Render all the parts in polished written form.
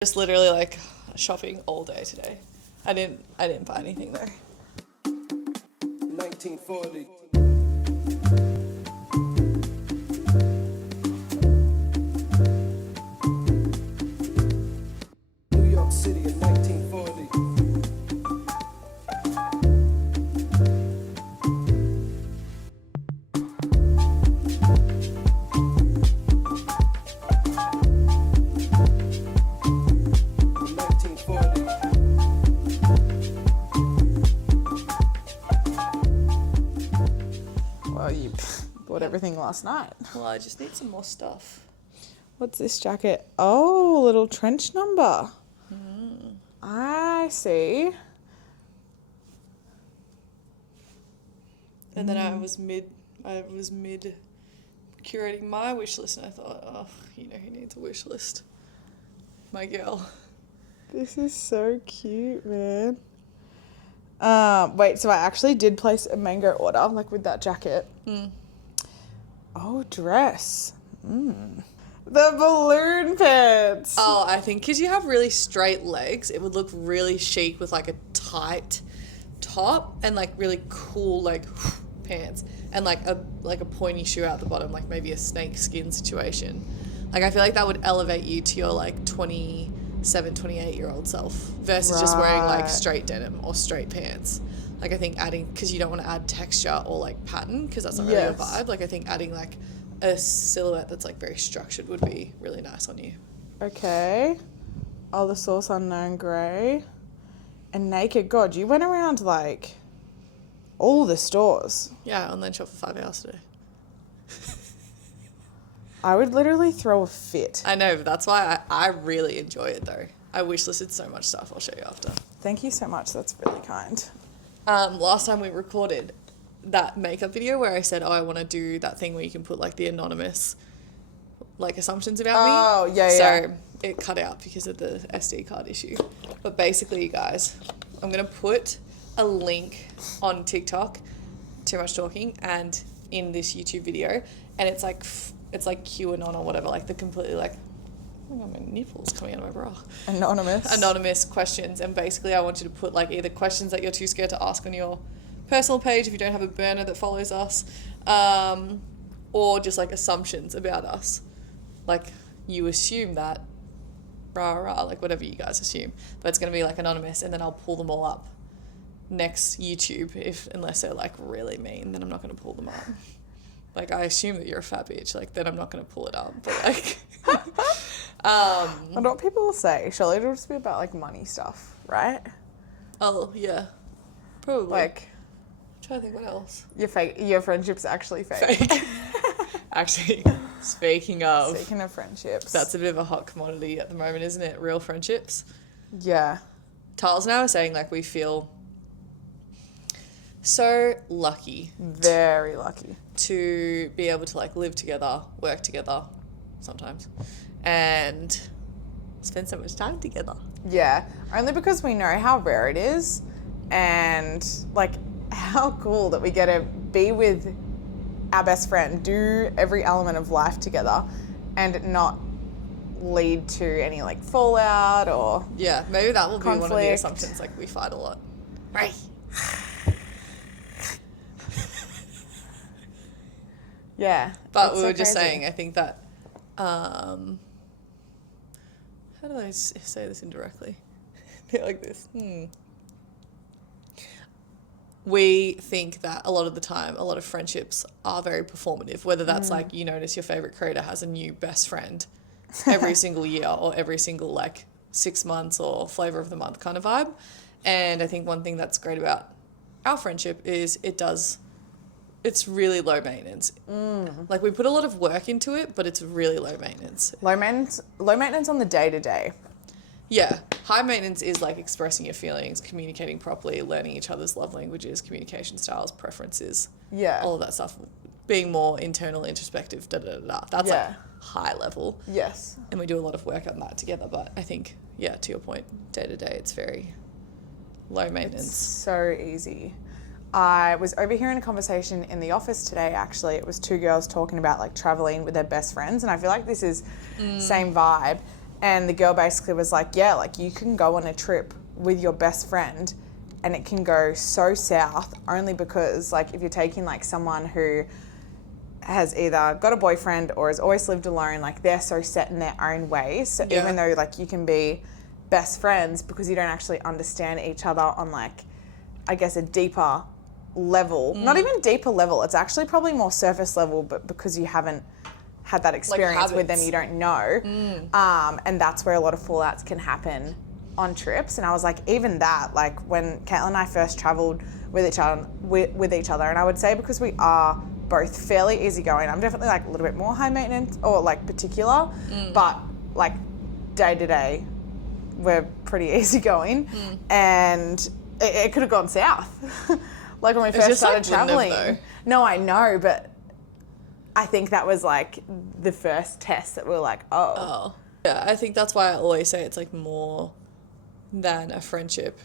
Just literally like shopping all day today. I didn't buy anything though. 1940. New York City in 1940. Well, you bought everything last night. Well, I just need some more stuff. What's this jacket? Oh, a little trench number. I see. And then I was mid curating my wish list, and I thought, oh, you know who needs a wish list? My girl. This is so cute, man. Wait, so I actually did place a mango order, like with that jacket. Oh, dress. The balloon pants. Oh, I think because you have really straight legs, it would look really chic with like a tight top and like really cool like pants and like a pointy shoe out the bottom, like maybe a snake skin situation. Like I feel like that would elevate you to your like 27, 28-year-old self versus just wearing like straight denim or straight pants. Like I think adding, because you don't want to add texture or like pattern because that's not really your vibe. Like I think adding like a silhouette that's like very structured would be really nice on you. Okay. Oh, the Source Unknown grey. And Naked. God, you went around like all the stores. Yeah, online shop for 5 hours today. I would literally throw a fit. I know, but that's why I really enjoy it though. I wishlisted so much stuff. I'll show you after. Thank you so much. That's really kind. Last time we recorded that makeup video where I said, oh, I want to do that thing where you can put like the anonymous like assumptions about me. Oh, yeah. So it cut out because of the SD card issue. But basically, you guys, I'm going to put a link on TikTok, Too Much Talking, and in this YouTube video. And it's like QAnon or whatever, like the completely like, oh my God, my nipples coming out of my bra. Anonymous questions. And basically I want you to put like either questions that you're too scared to ask on your personal page if you don't have a burner that follows us, or just like assumptions about us. Like you assume that, like whatever you guys assume. But it's going to be like anonymous, and then I'll pull them all up next YouTube unless they're like really mean, then I'm not going to pull them up. Like, I assume that you're a fat bitch. Like, then I'm not going to pull it up. But, like... I know what people will say. Surely it'll just be about, like, money stuff, right? Oh, yeah. Probably. Like... I'm trying to think what else. Your friendship's actually fake. Actually, speaking of friendships. That's a bit of a hot commodity at the moment, isn't it? Real friendships. Yeah. Tiles and I were saying, like, we feel so lucky. Very lucky. To be able to like live together, work together sometimes, and spend so much time together. Yeah, only because we know how rare it is, and like how cool that we get to be with our best friend, do every element of life together, and not lead to any like fallout or maybe that will conflict. Be one of the assumptions. Like we fight a lot, right? Yeah. But we were just saying, I think that, how do I say this indirectly? Like this. We think that a lot of the time, a lot of friendships are very performative, whether that's like you notice your favorite creator has a new best friend every single year or every single like 6 months or flavor of the month kind of vibe. And I think one thing that's great about our friendship is it's really low maintenance. Like we put a lot of work into it, but it's really low maintenance. Low maintenance on the day-to-day. Yeah. High maintenance is like expressing your feelings, communicating properly, learning each other's love languages, communication styles, preferences. Yeah. All of that stuff. Being more internal, introspective, da-da-da-da. That's like high level. Yes. And we do a lot of work on that together. But I think, to your point, day-to-day, it's very low maintenance. It's so easy. I was overhearing a conversation in the office today, actually. It was two girls talking about like traveling with their best friends, and I feel like this is same vibe. And the girl basically was like, yeah, like you can go on a trip with your best friend and it can go so south only because like if you're taking like someone who has either got a boyfriend or has always lived alone, like they're so set in their own ways. So even though like you can be best friends because you don't actually understand each other on like, I guess a deeper level, not even deeper level, it's actually probably more surface level, but because you haven't had that experience with them, you don't know. And that's where a lot of fallouts can happen on trips. And I was like, even that, like when Caitlin and I first traveled with each other, and I would say because we are both fairly easygoing, I'm definitely like a little bit more high maintenance or like particular, but like day to day, we're pretty easygoing, and it could have gone south. Like when we first started traveling. No, I know, but I think that was like the first test that we were like, oh. Yeah, I think that's why I always say it's like more than a friendship,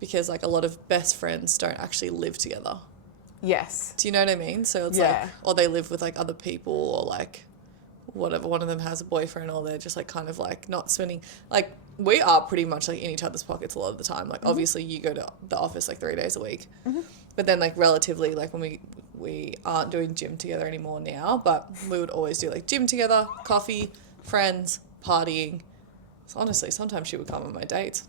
because like a lot of best friends don't actually live together. Yes. Do you know what I mean? So it's like, or they live with like other people, or like whatever, one of them has a boyfriend, or they're just like kind of like not spending, like we are pretty much like in each other's pockets a lot of the time. Like obviously you go to the office like 3 days a week, but then like relatively like when we aren't doing gym together anymore now, but we would always do like gym together, coffee, friends, partying. So honestly, sometimes she would come on my dates.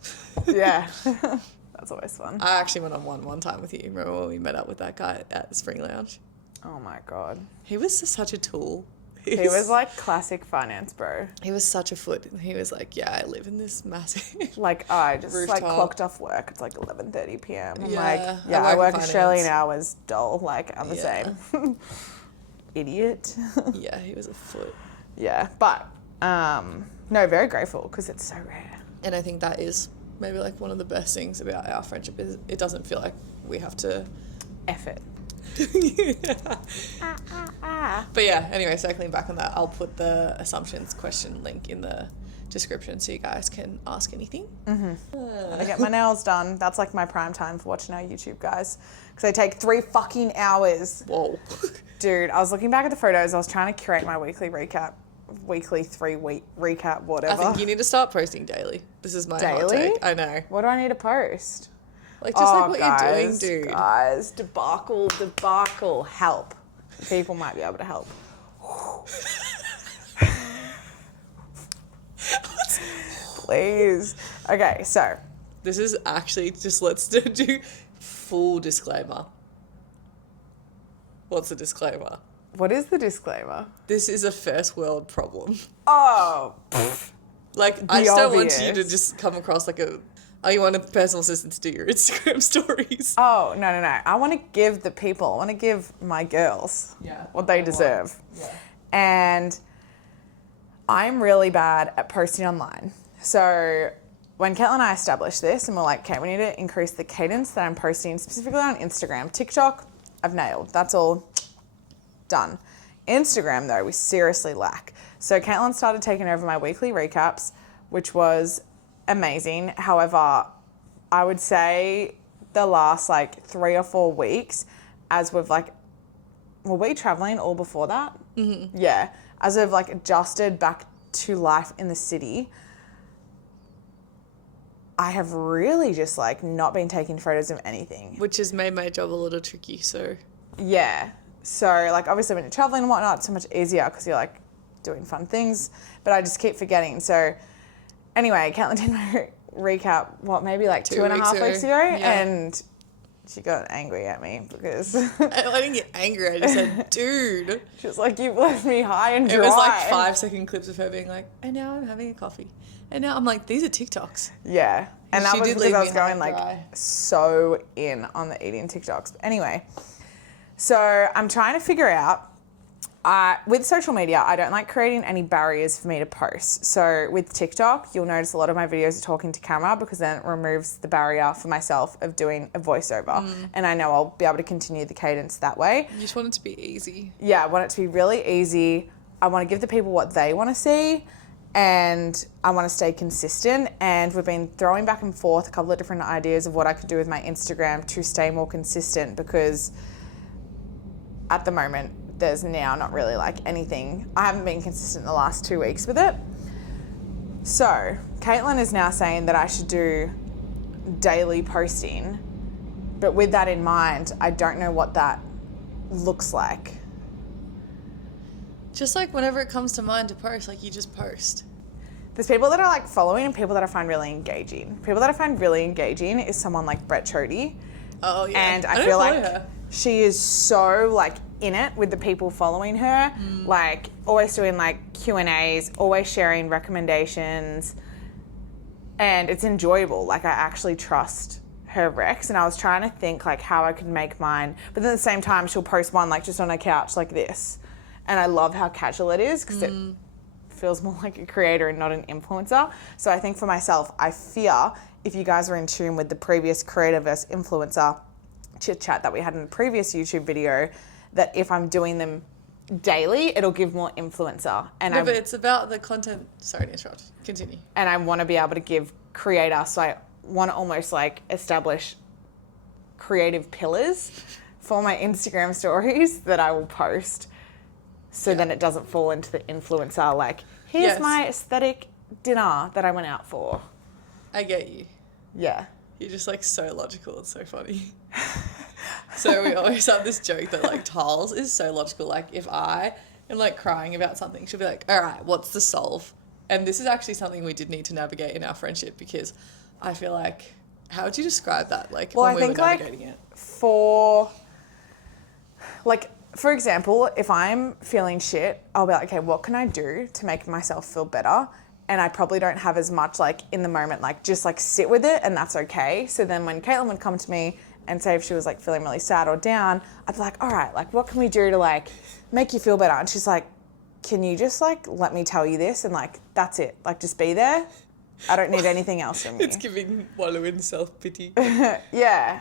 Yeah. That's always fun. I actually went on one time with you. Remember when we met up with that guy at the Spring Lounge? Oh my God. He was just such a tool. He was like classic finance bro. He was such a foot. He was like, yeah, I live in this massive like, I just rooftop. like clocked off work. It's like 11:30 p.m. I'm Yeah, like, I I work work in Australian finance. hours, dull. Like, I'm the same. Idiot. Yeah, he was a foot. Yeah, but no, very grateful because it's so rare. And I think that is maybe like one of the best things about our friendship is it doesn't feel like we have to effort. But yeah, anyway, circling back on that, I'll put the assumptions question link in the description so you guys can ask anything. I get my nails done. That's like my prime time for watching our YouTube, guys, because they take 3 fucking hours. Whoa. Dude, I was looking back at the photos. I was trying to curate my weekly 3-week recap, whatever. I think you need to start posting daily. This is my hot Daily? take. I know. What do I need to post? Like just like what you're doing, dude. Guys, debacle, help. People might be able to help. Please. Okay, so. This is actually just, let's do full disclaimer. What's the disclaimer? What is the disclaimer? This is a first world problem. Oh. Like, I just don't want you to obvious. just come across like you want a personal assistant to do your Instagram stories. Oh, no. I want to give the people, I want to give my girls what they deserve. Yeah. And I'm really bad at posting online. So when Caitlin and I established this and we're like, okay, we need to increase the cadence that I'm posting specifically on Instagram. TikTok, I've nailed. That's all done. Instagram, though, we seriously lack. So Caitlin started taking over my weekly recaps, which was amazing. However, I would say the last like 3 or 4 weeks, as we've like, were we traveling all before that? Mm-hmm. Yeah. As we've like adjusted back to life in the city, I have really just like not been taking photos of anything. Which has made my job a little tricky, so. Yeah. So like obviously when you're traveling and whatnot, it's so much easier because you're like doing fun things, but I just keep forgetting. So anyway, Caitlin did my recap, maybe like 2.5 weeks ago, and she got angry at me because I didn't get angry, I just said, dude. she was like, you've left me high and dry. It was like 5-second clips of her being like, and now I'm having a coffee. And now I'm like, these are TikToks. Yeah. And that She was did because leave I me was going high and like dry. so in on the eating TikToks. But anyway, so I'm trying to figure out, with social media, I don't like creating any barriers for me to post. So with TikTok, you'll notice a lot of my videos are talking to camera because then it removes the barrier for myself of doing a voiceover. And I know I'll be able to continue the cadence that way. You just want it to be easy. Yeah, I want it to be really easy. I want to give the people what they want to see, and I want to stay consistent. And we've been throwing back and forth a couple of different ideas of what I could do with my Instagram to stay more consistent, because at the moment, there's now not really like anything. I haven't been consistent the last 2 weeks with it. So, Caitlin is now saying that I should do daily posting, but with that in mind, I don't know what that looks like. Just like whenever it comes to mind to post, like you just post. There's people that are like following and people that I find really engaging. People that I find really engaging is someone like Brett Chody. Oh yeah. And I don't feel follow like her. she is so like in it with the people following her, like always doing like Q&As, always sharing recommendations, and it's enjoyable. Like I actually trust her recs, and I was trying to think like how I could make mine, but then at the same time she'll post one like just on a couch like this, and I love how casual it is because it feels more like a creator and not an influencer. So I think for myself, I fear if you guys are in tune with the previous creator versus influencer chit chat that we had in the previous YouTube video, that if I'm doing them daily, it'll give more influencer. And No, but it's about the content. Sorry to interrupt. Continue. and I want to be able to give creator, so I want to almost like establish creative pillars for my Instagram stories that I will post, so then it doesn't fall into the influencer like, here's Yes. my aesthetic dinner that I went out for. I get you. Yeah. You're just like so logical. It's so funny. So we always have this joke that like Tiles is so logical. Like if I am like crying about something, she'll be like, all right, what's the solve? And this is actually something we did need to navigate in our friendship, because I feel like, how would you describe that? Like Well, when I we think were like navigating it. for example, if I'm feeling shit, I'll be like, okay, what can I do to make myself feel better? And I probably don't have as much like in the moment, like just like sit with it, and that's okay. So then when Caitlin would come to me and say if she was like feeling really sad or down, I'd be like, all right, like what can we do to like make you feel better? And she's like, can you just like let me tell you this, and like that's it, like just be there. I don't need anything else from you. It's giving wallow in self-pity. Yeah.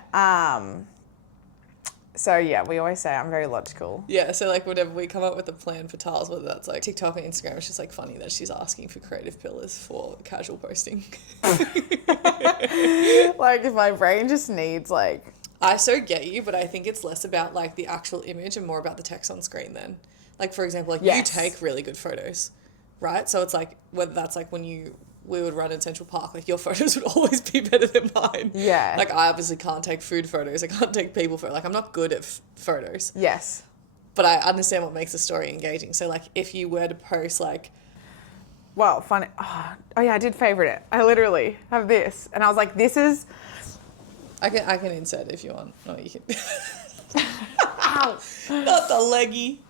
So yeah, we always say I'm very logical. Yeah, so like whenever we come up with a plan for Tiles, whether that's like TikTok or Instagram, it's just like funny that she's asking for creative pillars for casual posting. Like if my brain just needs like, I so get you, but I think it's less about like the actual image and more about the text on screen then. Like for example, like Yes. you take really good photos, right? So it's like whether that's like when we would run in Central Park, like your photos would always be better than mine. Yeah. Like I obviously can't take food photos. I can't take people photos. Like I'm not good at photos. yes. But I understand what makes the story engaging. So like if you were to post like, Well, funny. Oh yeah, I did favorite it. I literally have this, and I was like, this is. I can insert it if you want. No, you can. Ow. Not the leggy.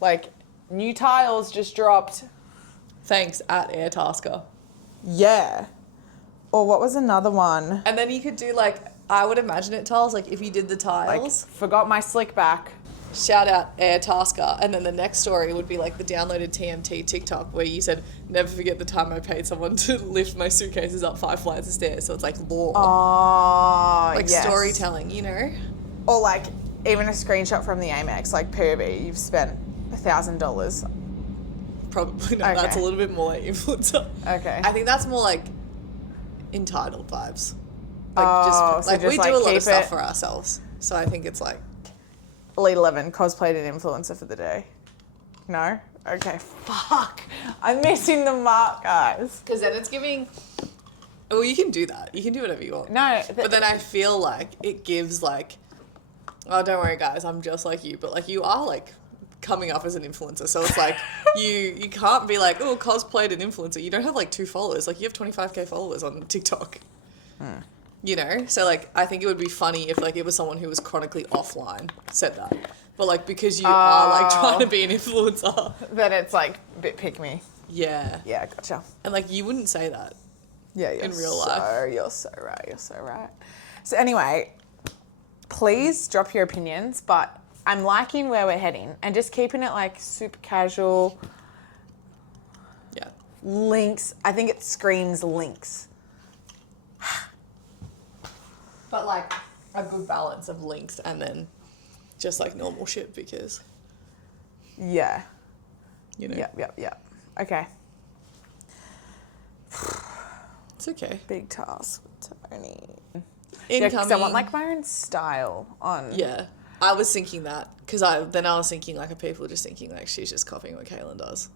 Like new tiles just dropped. Thanks at Airtasker. Yeah. Or what was another one? And then you could do like, I would imagine it tiles, like if you did the Like tiles, forgot my slick back. shout out Airtasker, and then the next story would be like the downloaded TMT TikTok where you said, never forget the time I paid someone to lift my suitcases up 5 flights of stairs. So it's like lore. Oh, like yes. storytelling, you know? Or like even a screenshot from the Amex, like POV, you've spent $1,000. Probably not. That's a Okay. little bit more like influencer. Okay. I think that's more like entitled vibes. Like Oh, so like just, we like, do a lot keep of stuff it- for ourselves. So I think it's like, Elite 11 cosplayed an influencer for the day. No? Okay. Fuck. I'm missing the mark, guys. because then it's giving, well, you can do that. You can do whatever you want. No. But then I feel like it gives like, oh, don't worry guys, I'm just like you. But like you are like coming up as an influencer. So it's like you can't be like, oh, cosplayed an influencer. You don't have like 2 followers. Like you have 25k followers on TikTok. You know? So like I think it would be funny if like it was someone who was chronically offline said that. But like because you are like trying to be an influencer. Then it's like a bit pick me. Yeah. Yeah, gotcha. And like you wouldn't say that. Yeah, you're In real life. You're so right. You're so right. So anyway, please drop your opinions, but I'm liking where we're heading and just keeping it like super casual. Yeah. Links. I think it screams links. But like a good balance of links and then just like normal shit because, Yeah. you know, Yep. Okay. it's okay. Big task with Tony. Incoming. Yeah, 'cause I want like my own style on. Yeah. I was thinking that because I was thinking like, are people just thinking like she's just copying what Kaylin does?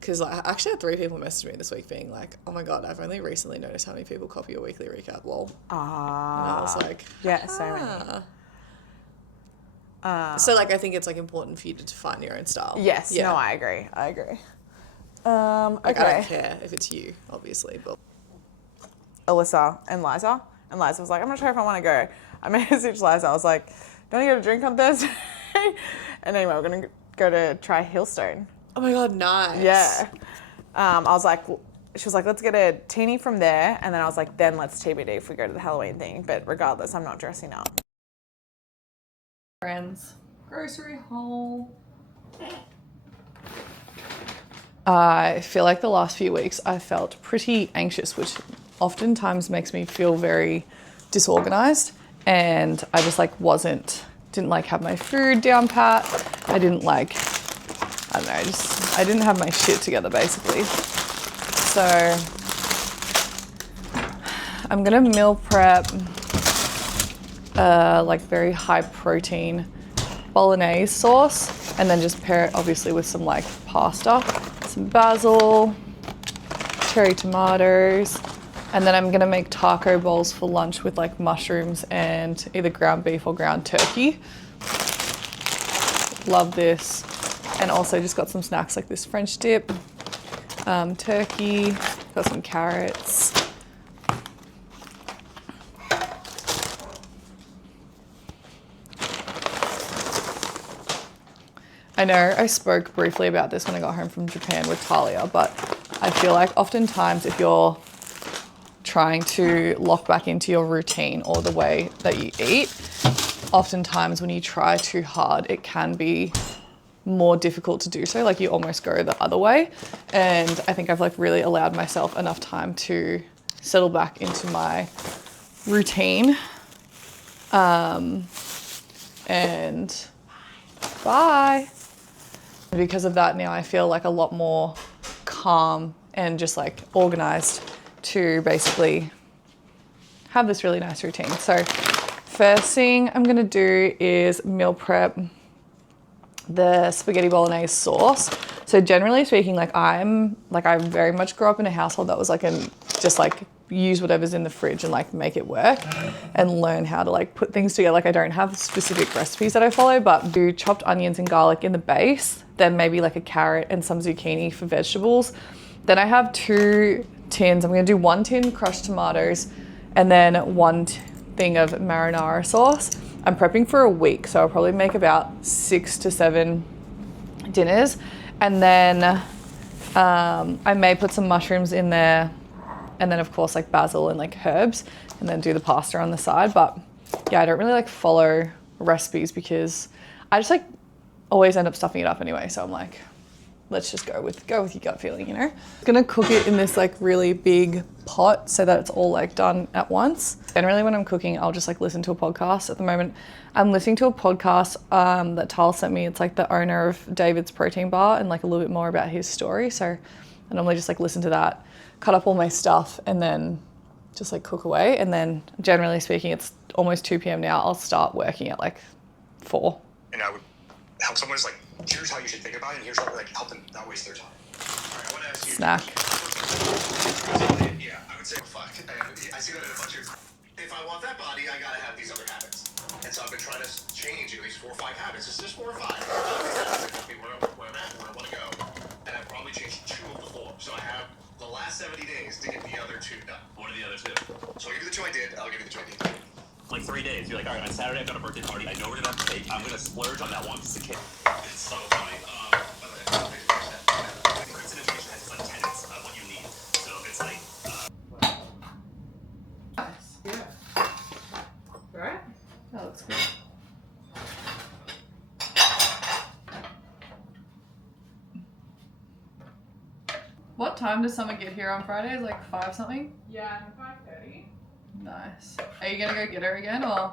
Because like, I actually had 3 people message me this week being like, oh my God, I've only recently noticed how many people copy your weekly recap, lol. And I was like, yeah, so many. So like, I think it's like important for you to define your own style. Yes, Yeah. no, I agree. Like, Okay. I don't care if it's you, obviously, but Alyssa and Liza. And Liza was like, I'm not sure if I want to go. I messaged Liza. I was like, don't you get a drink on Thursday? And anyway, we're going to go to try Hillstone. oh my God, nice. Yeah. I was like, she was like, let's get a teeny from there. And then I was like, then let's TBD if we go to the Halloween thing. But regardless, I'm not dressing up. Friends, grocery haul. I feel like the last few weeks I felt pretty anxious, which oftentimes makes me feel very disorganized. And I just like didn't like have my food down pat. I didn't like, I don't know, I didn't have my shit together basically. So I'm gonna meal prep like very high protein bolognese sauce and then just pair it obviously with some like pasta, some basil, cherry tomatoes, and then I'm gonna make taco bowls for lunch with like mushrooms and either ground beef or ground turkey. Love this. And also just got some snacks like this French dip, turkey, got some carrots. I know I spoke briefly about this when I got home from Japan with Tahlia, but I feel like oftentimes if you're trying to lock back into your routine or the way that you eat, oftentimes when you try too hard, it can be more difficult to do so. Like you almost go the other way. And I think I've like really allowed myself enough time to settle back into my routine. And bye. Because of that now I feel like a lot more calm and just like organized to basically have this really nice routine. So first thing I'm gonna do is meal prep the spaghetti bolognese sauce. So generally speaking, like I very much grew up in a household that was like just like use whatever's in the fridge and like make it work and learn how to like put things together. Like I don't have specific recipes that I follow, but do chopped onions and garlic in the base, then maybe like a carrot and some zucchini for vegetables. Then I have 2 tins. I'm gonna do 1 tin crushed tomatoes and then 1 thing of marinara sauce. I'm prepping for a week, so I'll probably make about 6 to 7 dinners. And then I may put some mushrooms in there and then of course like basil and like herbs and then do the pasta on the side. But yeah, I don't really like follow recipes because I just like always end up stuffing it up anyway. So I'm like, let's just go with your gut feeling, you know? I'm gonna cook it in this like really big pot so that it's all like done at once. Generally when I'm cooking, I'll just like listen to a podcast. At the moment, I'm listening to a podcast that Tal sent me. It's like the owner of David's Protein Bar and like a little bit more about his story. So I normally just like listen to that, cut up all my stuff and then just like cook away. And then generally speaking, it's almost 2 p.m. now. I'll start working at like 4. And I would help someone is like, here's how you should think about it, and here's how like help them not waste their time. All right, I want to ask you. Snack. Yeah, I would say fuck. I see that in a bunch of. If I want that body, I gotta have these other habits, and so I've been trying to change at least 4 or 5 habits. It's just 4 or 5. These habits that help me where I'm at, where I want to go, and I've probably changed 2 of the 4. So I have the last 70 days to get the other 2 done. What are the other 2? So I'll give you the 2 I did. I'll give you the 2 I did. Like 3 days. You're like, all right, on Saturday I've got a birthday party. I know we're gonna have cake. I'm gonna splurge on that one piece of cake. It's so funny. It's an education has like tenets of what you need. So it's like. Nice. Yeah. Right? That looks good. What time does someone get here on Friday? Is like 5 something? Yeah, 5:30. Nice. Are you gonna go get her again or?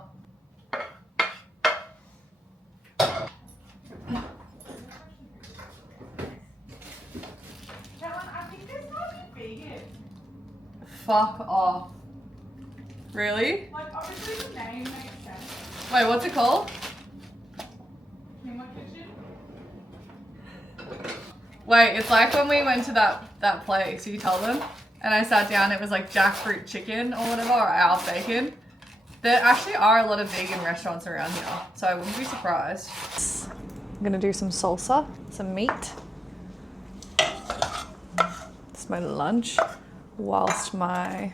I think this might be vegan. Fuck off. Really? Like obviously the name makes sense. Wait, what's it called? In my kitchen. Wait, it's like when we went to that place, you tell them, and I sat down, it was like jackfruit chicken or whatever, or our bacon. There actually are a lot of vegan restaurants around here, so I wouldn't be surprised. I'm gonna do some salsa, some meat. It's my lunch, whilst my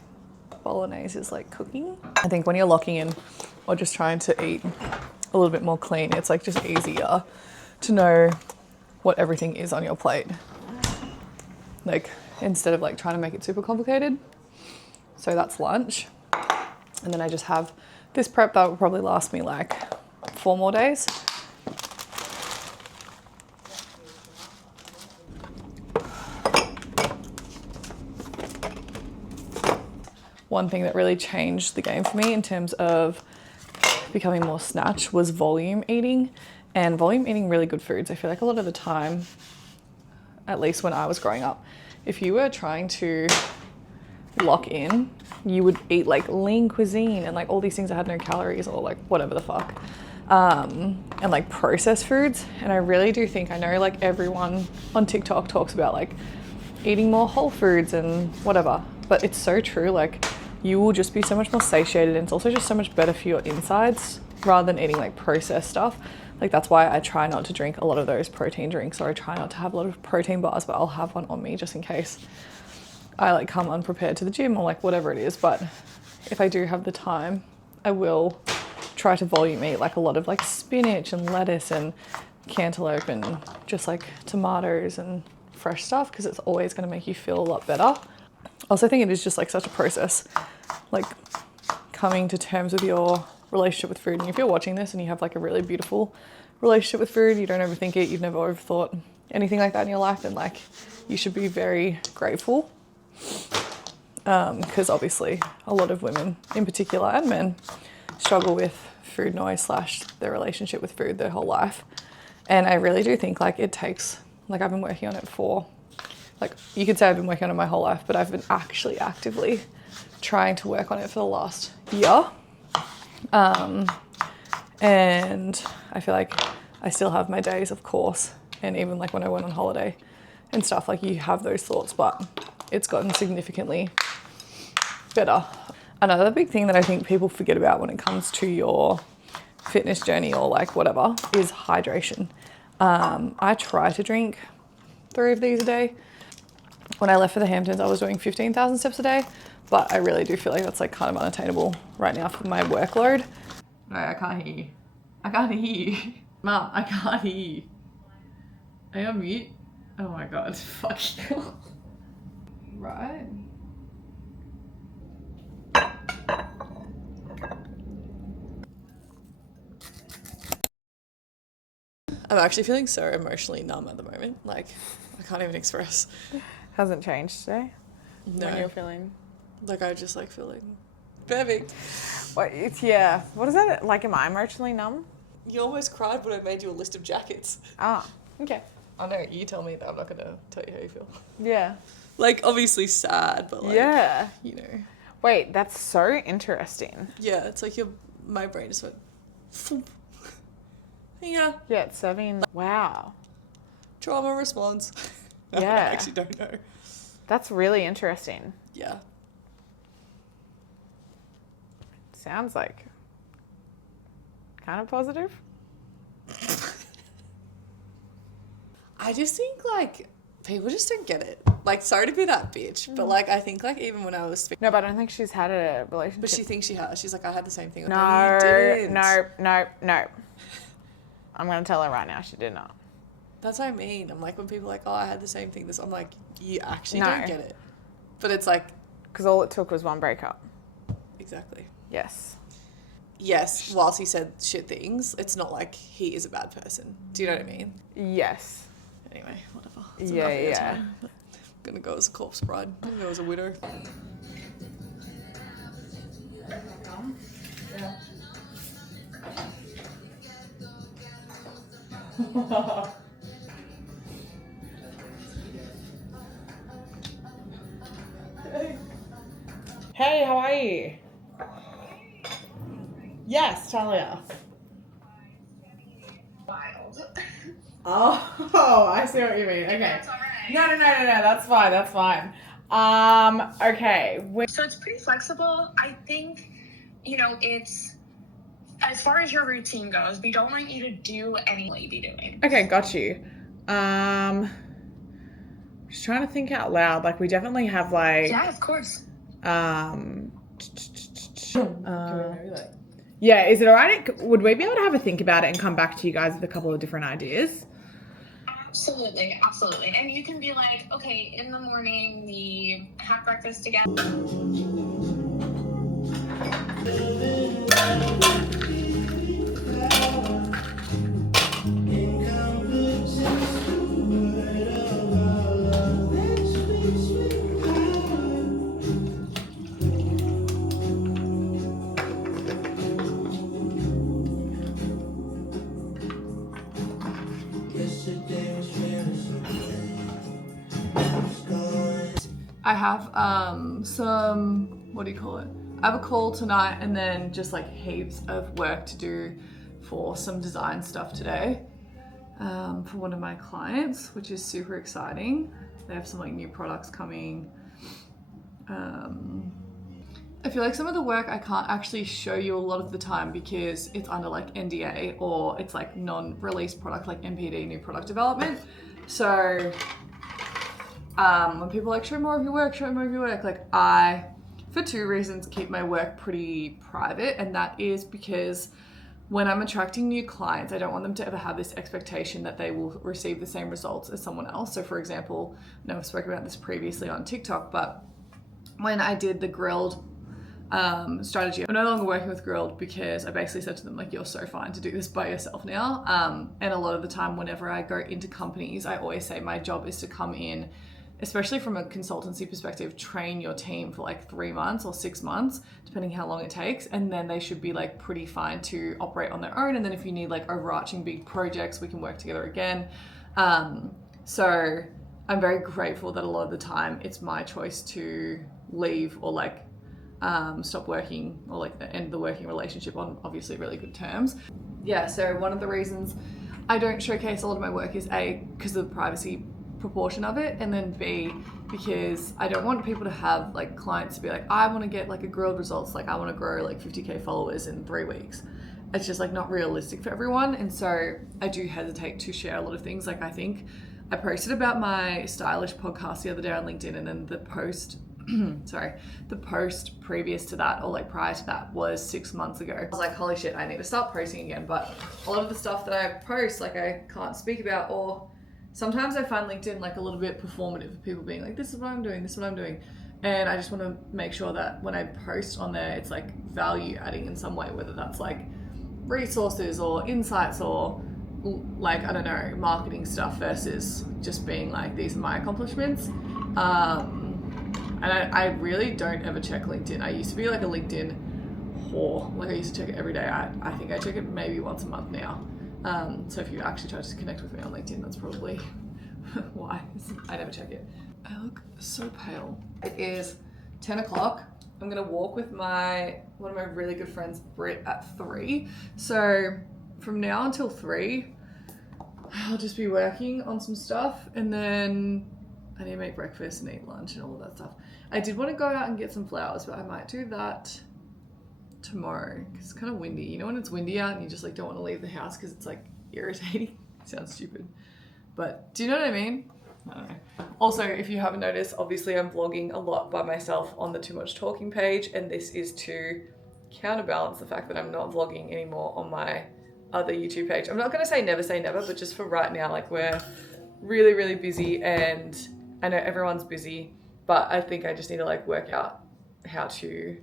bolognese is like cooking. I think when you're locking in or just trying to eat a little bit more clean, it's like just easier to know what everything is on your plate. Like instead of like trying to make it super complicated. So that's lunch. And then I just have this prep that will probably last me like 4 more days. One thing that really changed the game for me in terms of becoming more snatch was volume eating, and volume eating really good foods. I feel like a lot of the time, at least when I was growing up, if you were trying to lock in, you would eat like lean cuisine and like all these things that had no calories or like whatever the fuck, and like processed foods. And I really do think, I know like everyone on TikTok talks about like eating more whole foods and whatever, but it's so true. Like you will just be so much more satiated, and it's also just so much better for your insides rather than eating like processed stuff. Like that's why I try not to drink a lot of those protein drinks, or I try not to have a lot of protein bars, but I'll have one on me just in case I like come unprepared to the gym or like whatever it is. But if I do have the time, I will try to volume eat like a lot of like spinach and lettuce and cantaloupe and just like tomatoes and fresh stuff, because it's always going to make you feel a lot better. Also, I think it is just like such a process, like coming to terms with your relationship with food. And if you're watching this and you have like a really beautiful relationship with food, you don't overthink it, you've never overthought anything like that in your life, then like you should be very grateful. Because obviously a lot of women in particular, and men, struggle with food noise / their relationship with food their whole life. And I really do think like it takes, like I've been working on it for, like you could say I've been working on it my whole life, but I've been actually actively trying to work on it for the last year. And I feel like I still have my days, of course, and even like when I went on holiday and stuff, like you have those thoughts, but it's gotten significantly better. Another big thing that I think people forget about when it comes to your fitness journey or like whatever is hydration. I try to drink 3 of these a day. When I left for the Hamptons, I was doing 15,000 steps a day, but I really do feel like that's like kind of unattainable right now for my workload. No, I can't hear you. I can't hear you. Mom, I can't hear you. Are you on mute? Oh my god, fuck you. Right. I'm actually feeling so emotionally numb at the moment. Like, I can't even express. Hasn't changed today? No. When you're feeling... Like, I just like feeling perfect. What, yeah. What is that? Like, am I emotionally numb? You almost cried when I made you a list of jackets. Ah, okay. I know, you tell me that. I'm not going to tell you how you feel. Yeah. Like, obviously sad, but like, yeah. you know. Wait, that's so interesting. Yeah, it's like my brain just went, Foomp. Yeah. Yeah, it's serving... Wow. Trauma response. I Yeah. actually don't know. That's really interesting. Yeah. Sounds like kind of positive. I just think like people just don't get it. Like, sorry to be that bitch, but like I think like even when I was speaking, No, but I don't think she's had a relationship. but she thinks she has. She's like, I had the same thing. No, you didn't. no. I'm going to tell her right now she did not. That's what I mean. I'm like, when people are like, oh, I had the same thing. I'm like, you actually No. don't get it. But it's like, Because all it took was one breakup. exactly. Yes. Yes, whilst he said shit things, it's not like he is a bad person. Do you know what I mean? Yes. Anyway, whatever. It's Yeah, enough yeah. airtime. I'm gonna go as a corpse bride. I'm gonna go as a widow. Hey, how are you? Yes, Tahlia. Wild. Oh, I see what you mean. Okay. That's all right. No. That's fine. Okay. So it's pretty flexible. I think, it's as far as your routine goes, we don't want you to do any what you be doing. Okay, got you. Just trying to think out loud. Like, we definitely have like. Yeah, of course. Yeah, is it alright? Would we be able to have a think about it and come back to you guys with a couple of different ideas? Absolutely. And you can be like, okay, in the morning we have breakfast together. I have some, what do you call it? I have a call tonight and then just like heaps of work to do for some design stuff today for one of my clients, which is super exciting. They have some like new products coming. I feel like some of the work I can't actually show you a lot of the time because it's under like NDA or it's like non-release product like NPD, new product development. So when people like show more of your work, like I, for two reasons, keep my work pretty private, and that is because when I'm attracting new clients, I don't want them to ever have this expectation that they will receive the same results as someone else. So for example, I know I've spoken about this previously on TikTok, but when I did the grilled strategy, I'm no longer working with grilled because I basically said to them, like, you're so fine to do this by yourself now. And a lot of the time, whenever I go into companies, I always say my job is to come in, especially from a consultancy perspective, train your team for like 3 months or 6 months, depending how long it takes. And then they should be like pretty fine to operate on their own. And then if you need like overarching big projects, we can work together again. So I'm very grateful that a lot of the time it's my choice to leave or like stop working or like end the working relationship on obviously really good terms. Yeah, so one of the reasons I don't showcase a lot of my work is A, because of the privacy proportion of it, and then B, because I don't want people to have like clients to be like, I want to get like a grilled results, like I want to grow like 50k followers in 3 weeks. It's just like not realistic for everyone, and so I do hesitate to share a lot of things. Like I think I posted about my stylish podcast the other day on LinkedIn, and then the post the post previous to that, or like prior to that, was 6 months ago. I was like, holy shit, I need to start posting again. But a lot of the stuff that I post, like I can't speak about, or sometimes I find LinkedIn like a little bit performative, people being like, this is what I'm doing, this is what I'm doing. And I just want to make sure that when I post on there, it's like value adding in some way, whether that's like resources or insights or like, I don't know, marketing stuff versus just being like, these are my accomplishments. And I really don't ever check LinkedIn. I used to be like a LinkedIn whore. Like I used to check it every day. I think I check it maybe once a month now. So if you actually try to connect with me on LinkedIn, that's probably why. I never check it. I look so pale. It is 10 o'clock. I'm gonna walk with one of my really good friends, Britt, at 3. So from now until 3, I'll just be working on some stuff, and then I need to make breakfast and eat lunch and all of that stuff. I did want to go out and get some flowers, but I might do that tomorrow because it's kind of windy. You know when it's windy out and you just like don't want to leave the house because it's like irritating? Sounds stupid. But do you know what I mean? I don't know. Also, if you haven't noticed, obviously I'm vlogging a lot by myself on the Too Much Talking page, and this is to counterbalance the fact that I'm not vlogging anymore on my other YouTube page. I'm not going to say never, but just for right now, like we're really, really busy, and I know everyone's busy, but I think I just need to like work out how to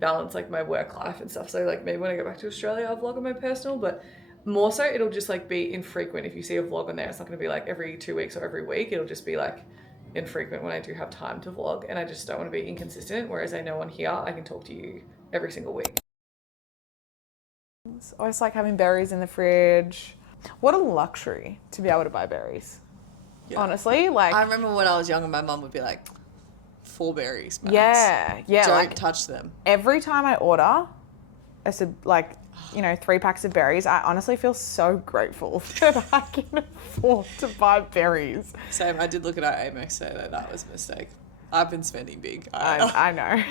balance like my work life and stuff. So like maybe when I go back to Australia, I'll vlog on my personal, but more so it'll just like be infrequent. If you see a vlog on there, it's not going to be like every 2 weeks or every week. It'll just be like infrequent when I do have time to vlog, and I just don't want to be inconsistent. Whereas I know on here, I can talk to you every single week. I always like having berries in the fridge. What a luxury to be able to buy berries. Yeah. Honestly, like I remember when I was younger, my mum would be like, 4 berries, max. Yeah. Don't like, touch them. Every time I order, I said like you know, 3 packs of berries. I honestly feel so grateful that I can afford to buy berries. Same. I did look at our Amex today though. That was a mistake. I've been spending big. I know.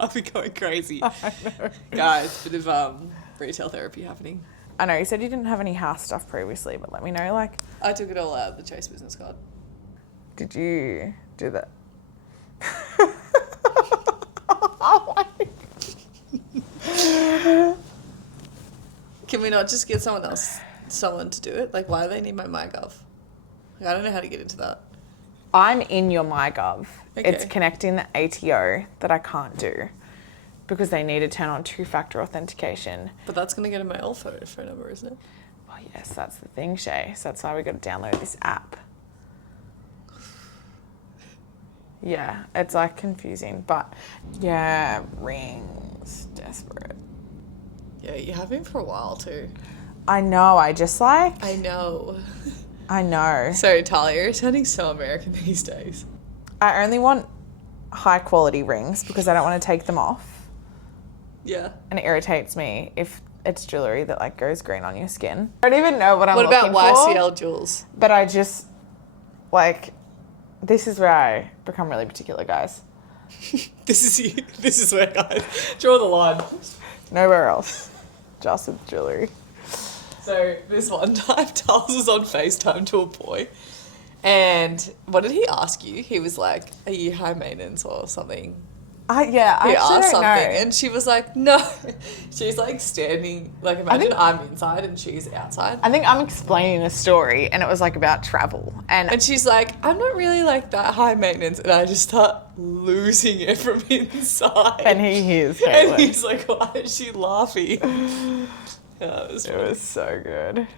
I've been going crazy. I know. Guys, bit of retail therapy happening. I know, you said you didn't have any house stuff previously, but let me know, like, I took it all out of the Chase business card. did you do that? Can we not just get someone to do it? Like, why do they need my MyGov? Like, I don't know how to get into that. I'm in your MyGov. Okay. It's connecting the ATO that I can't do because they need to turn on 2-factor authentication. But that's going to get a mail phone number, isn't it? Well, yes, that's the thing, Shay. So that's why we got to download this app. Yeah, it's like confusing, but yeah, rings, desperate. Yeah, you have been for a while too. I know, I just like, I know. I know. So, Tahlia, you're sounding so American these days. I only want high quality rings because I don't want to take them off. Yeah. And it irritates me if it's jewelry that like goes green on your skin. I don't even know what I'm What looking about for. YCL jewels? But I just, like, this is where I become really particular, guys. This is you. This is where, guys, draw the line. Nowhere else. Just with jewelry. So this one time, Tals was on FaceTime to a boy, and what did he ask you? He was like, "Are you high maintenance or something?" I He actually asked don't something, know. and she was like, "No." She's like standing, like imagine I'm inside and she's outside. I think I'm explaining a story and it was like about travel. And she's like, I'm not really like that high maintenance. And I just start losing it from inside. And he hears And Caitlin. he's like, why is she laughing? Yeah, it was It funny. was so good.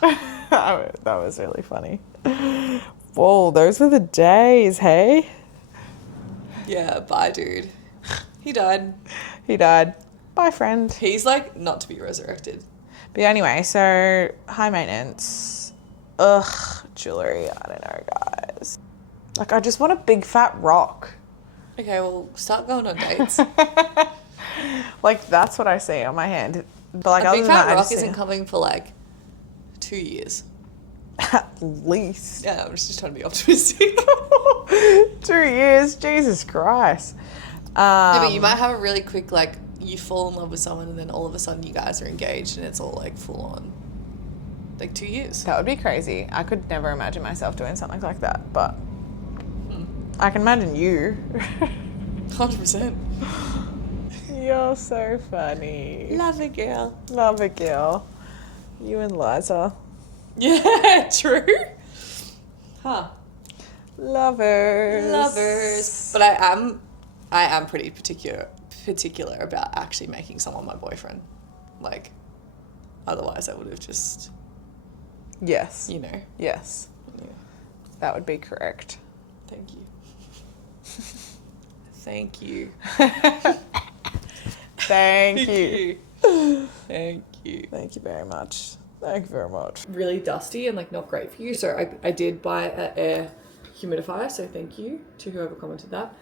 That was really funny. Whoa, those were the days, hey? Yeah, bye, dude. He died. He died. Bye, friend. He's like not to be resurrected. But anyway, so high maintenance. Ugh, jewelry. I don't know, guys. Like, I just want a big fat rock. Okay, well, start going on dates. Like, that's what I see on my hand. But like, A other big than that, fat I rock just isn't see coming for like 2 years. at least Yeah, I'm just trying to be optimistic. 2 years. Jesus Christ. Yeah, but you might have a really quick, like, you fall in love with someone and then all of a sudden you guys are engaged and it's all like full on. Like 2 years. That would be crazy. I could never imagine myself doing something like that, but I can imagine you. 100%. You're so funny. Love it, girl. Love it, girl. You and Liza. Yeah, true. Huh. Lovers. But I am pretty particular about actually making someone my boyfriend. Like, otherwise I would have just, Yes. you know. Yes. Yeah. That would be correct. Thank you. Thank you. Thank you. Thank you. Thank you very much. Thank you very much. Really dusty and like not great for you. So I did buy an air humidifier. So thank you to whoever commented that.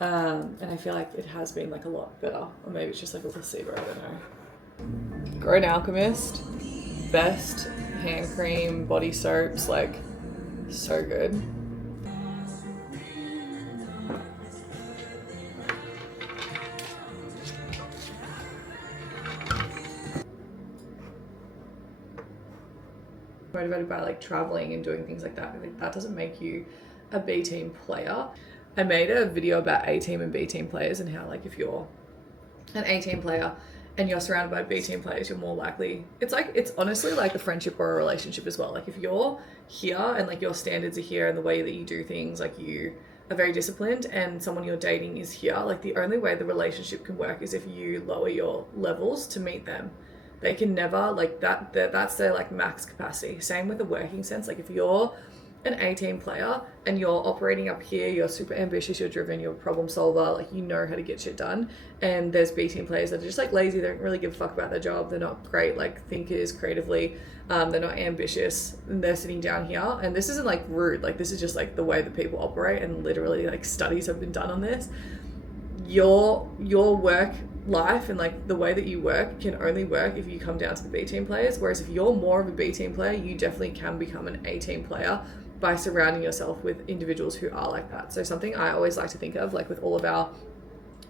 And I feel like it has been like a lot better. Or maybe it's just like a placebo. I don't know. Grown Alchemist. Best hand cream, body soaps. Like so good. Motivated by like traveling and doing things like that. Like, that doesn't make you a B team player. I made a video about A team and B team players and how like if you're an A team player and you're surrounded by B team players, you're more likely, it's honestly like a friendship or a relationship as well. Like if you're here and like your standards are here and the way that you do things, like you are very disciplined and someone you're dating is here, like the only way the relationship can work is if you lower your levels to meet them. They can never, like that's their like max capacity. Same with the working sense. Like if you're an A-team player and you're operating up here, you're super ambitious, you're driven, you're a problem solver, like you know how to get shit done. And there's B-team players that are just like lazy, they don't really give a fuck about their job, they're not great like thinkers creatively, they're not ambitious, and they're sitting down here. And this isn't like rude, like this is just like the way that people operate, and literally like studies have been done on this. Your work life and like the way that you work can only work if you come down to the B team players. Whereas if you're more of a B team player, you definitely can become an A team player by surrounding yourself with individuals who are like that. So something I always like to think of, like with all of our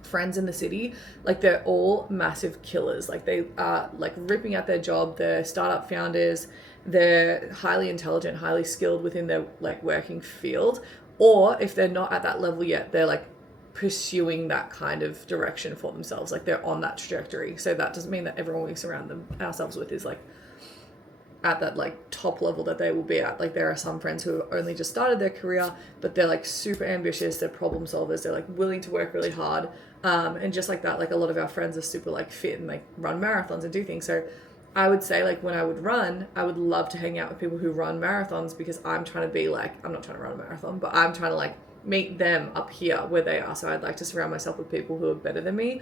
friends in the city, like they're all massive killers. Like they are like ripping at their job. They're startup founders. They're highly intelligent, highly skilled within their like working field. Or if they're not at that level yet, they're like pursuing that kind of direction for themselves. Like they're on that trajectory. So that doesn't mean that everyone we surround ourselves with is like at that like top level that they will be at. Like there are some friends who have only just started their career, but they're like super ambitious, they're problem solvers, they're like willing to work really hard. And just like that, like a lot of our friends are super like fit and like run marathons and do things. So I would say like when I would run, I would love to hang out with people who run marathons, because I'm trying to be like, I'm not trying to run a marathon, but I'm trying to like meet them up here where they are. So I'd like to surround myself with people who are better than me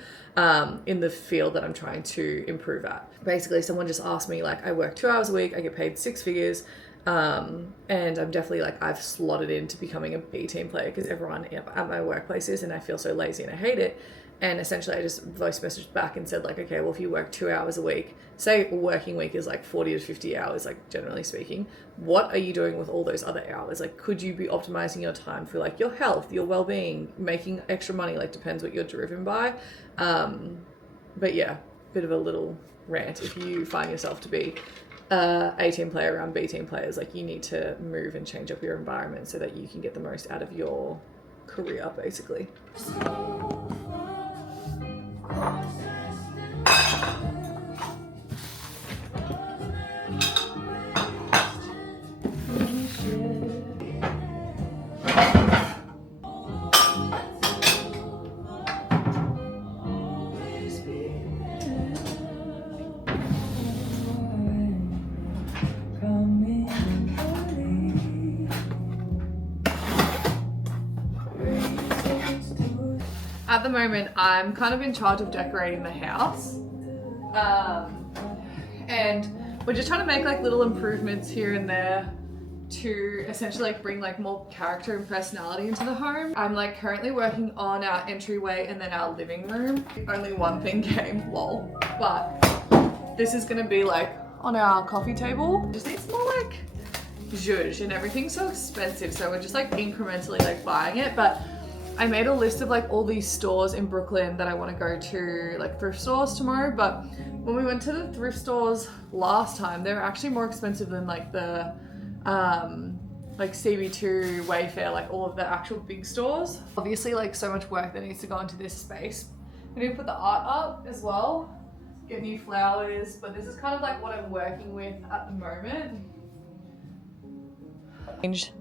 in the field that I'm trying to improve at. Basically, someone just asked me, like, I work 2 hours a week, I get paid 6 figures, and I'm definitely like, I've slotted into becoming a B team player because everyone at my workplace is, and I feel so lazy and I hate it. And essentially I just voice messaged back and said like, okay, well, if you work 2 hours a week, say a working week is like 40 to 50 hours, like generally speaking, what are you doing with all those other hours? Like, could you be optimizing your time for like your health, your well-being, making extra money? Like depends what you're driven by. But yeah, bit of a little rant. If you find yourself to be A team player around B team players, like you need to move and change up your environment so that you can get the most out of your career, basically. At the moment, I'm kind of in charge of decorating the house. And we're just trying to make like little improvements here and there to essentially like bring like more character and personality into the home. I'm like currently working on our entryway and then our living room. Only one thing came, lol. But this is gonna be like on our coffee table. Just needs more like zhuzh, and everything's so expensive. So we're just like incrementally like buying it. But I made a list of like all these stores in Brooklyn that I want to go to, like thrift stores tomorrow. But when we went to the thrift stores last time, they were actually more expensive than like the like CB2, Wayfair, like all of the actual big stores. Obviously like so much work that needs to go into this space. I need to put the art up as well, get new flowers, but this is kind of like what I'm working with at the moment. Change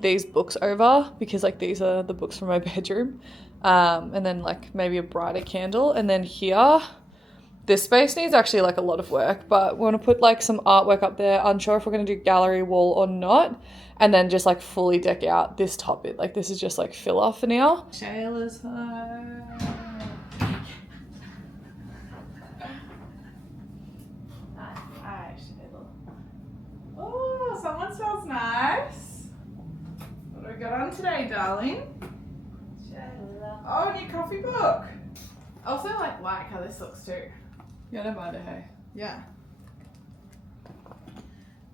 these books over because like these are the books from my bedroom, and then like maybe a brighter candle. And then here, this space needs actually like a lot of work, but we want to put like some artwork up there. Unsure if we're going to do gallery wall or not, and then just like fully deck out this top bit. Like this is just like filler for now. Shayla's home. Hi, Shayla. Oh, someone smells nice. What do we got on today, darling? Shayla. Oh, new coffee book. I also like how this looks too. Yeah, I don't mind it, hey? Yeah.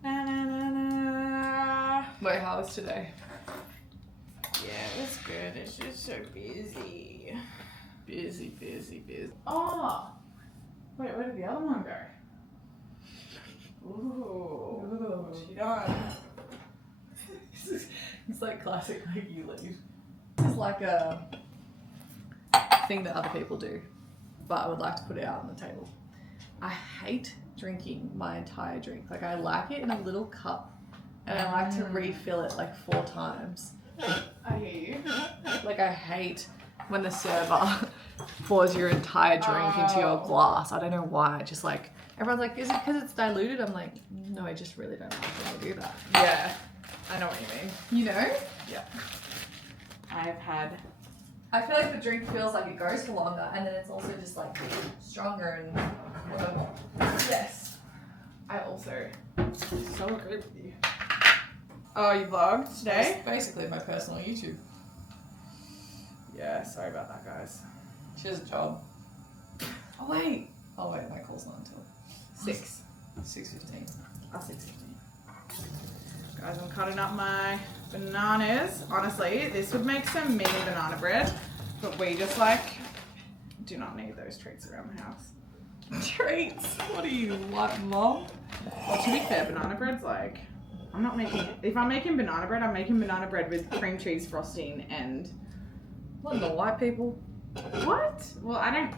Na, na, na, na. Wait, how was today? Yeah, it was good. It's just so busy. Busy. Oh! Wait, where did the other one go? Ooh. She done. It's like classic, like you leave. This is like a thing that other people do, but I would like to put it out on the table. I hate drinking my entire drink. Like I like it in a little cup, and I like to refill it like 4 times. I hear you. Like I hate when the server pours your entire drink into your glass. I don't know why. Just like everyone's like, is it because it's diluted? I'm like, no, I just really don't like when they do that. Yeah, I know what you mean. You know? Yeah. I feel like the drink feels like it goes for longer, and then it's also just like stronger and whatever. Yes. I also so agree with you. Oh, you vlogged today? It's basically my personal YouTube. Yeah, sorry about that, guys. She has a job. Oh wait, my call's not until 6:15. Oh, 6:15. Guys, I'm cutting up my bananas. Honestly, this would make some mini banana bread, but we just like do not need those treats around the house. Treats? What are you, like, Mom? Well, to be fair, banana bread's like, I'm not making, if I'm making banana bread, I'm making banana bread with cream cheese frosting and... What, the white people? What? Well, I don't,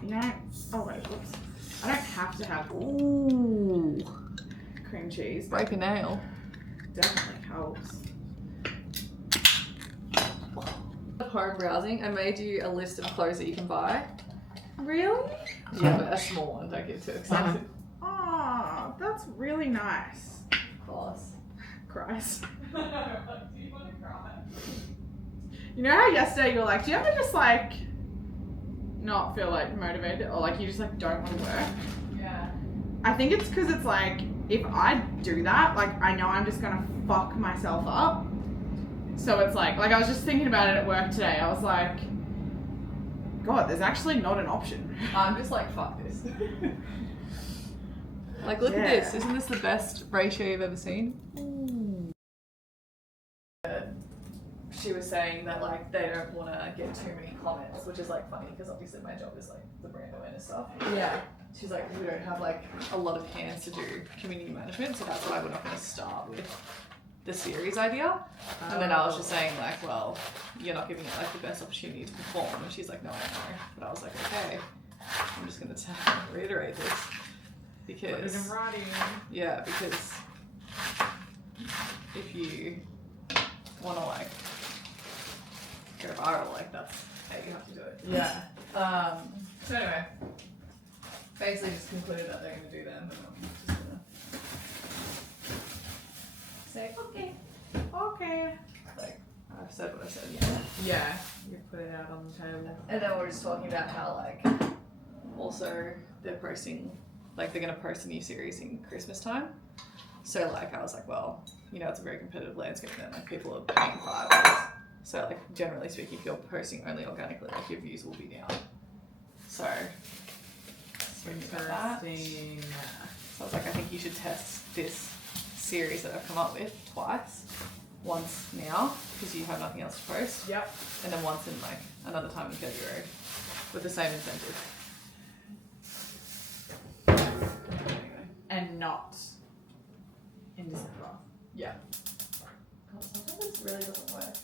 oh wait, whoops. I don't have to have Ooh. cream cheese. Break a nail. Definitely helps. Home browsing, I made you a list of clothes that you can buy. Really? Yeah, but a small one, don't get too excited. Oh, that's really nice. Boss. Cries. Do you want to cry? You know how yesterday you were like, do you ever just like not feel like motivated or like you just like don't want to work? Yeah. I think it's because it's like, if I do that, like I know I'm just gonna fuck myself up. So it's like I was just thinking about it at work today. I was like, God, there's actually not an option. I'm just like, fuck this. Like, look at this. Isn't this the best ratio you've ever seen? She was saying that like they don't want to get too many comments, which is like funny because obviously my job is like the brand awareness stuff. Yeah. She's like, we don't have like a lot of hands to do community management, so that's why we're not going to start with the series idea. And then I was just saying like, well, you're not giving it like the best opportunity to perform. And she's like, no, I know. But I was like, okay, I'm just going to reiterate this because yeah, because if you want to like go viral, like that's how you have to do it. Yeah. So anyway, basically just concluded that they're going to do them, and I'm just going to say, okay. Okay. Like, I've said what I said. Yeah. You put it out on the table. And then we're just talking about how, like, also they're posting, like, they're going to post a new series in Christmas time. So, like, I was like, well, you know, it's a very competitive landscape then, like, people are paying $5. So, like, generally speaking, if you're posting only organically, like, your views will be down. So, Interesting. So I was like, I think you should test this series that I've come up with twice. Once now, because you have nothing else to post. Yep. And then once in like another time in February with the same incentive. Anyway. And not in December. Yeah. God, sometimes it really doesn't work.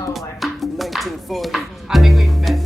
Oh, like 1940. I think we've met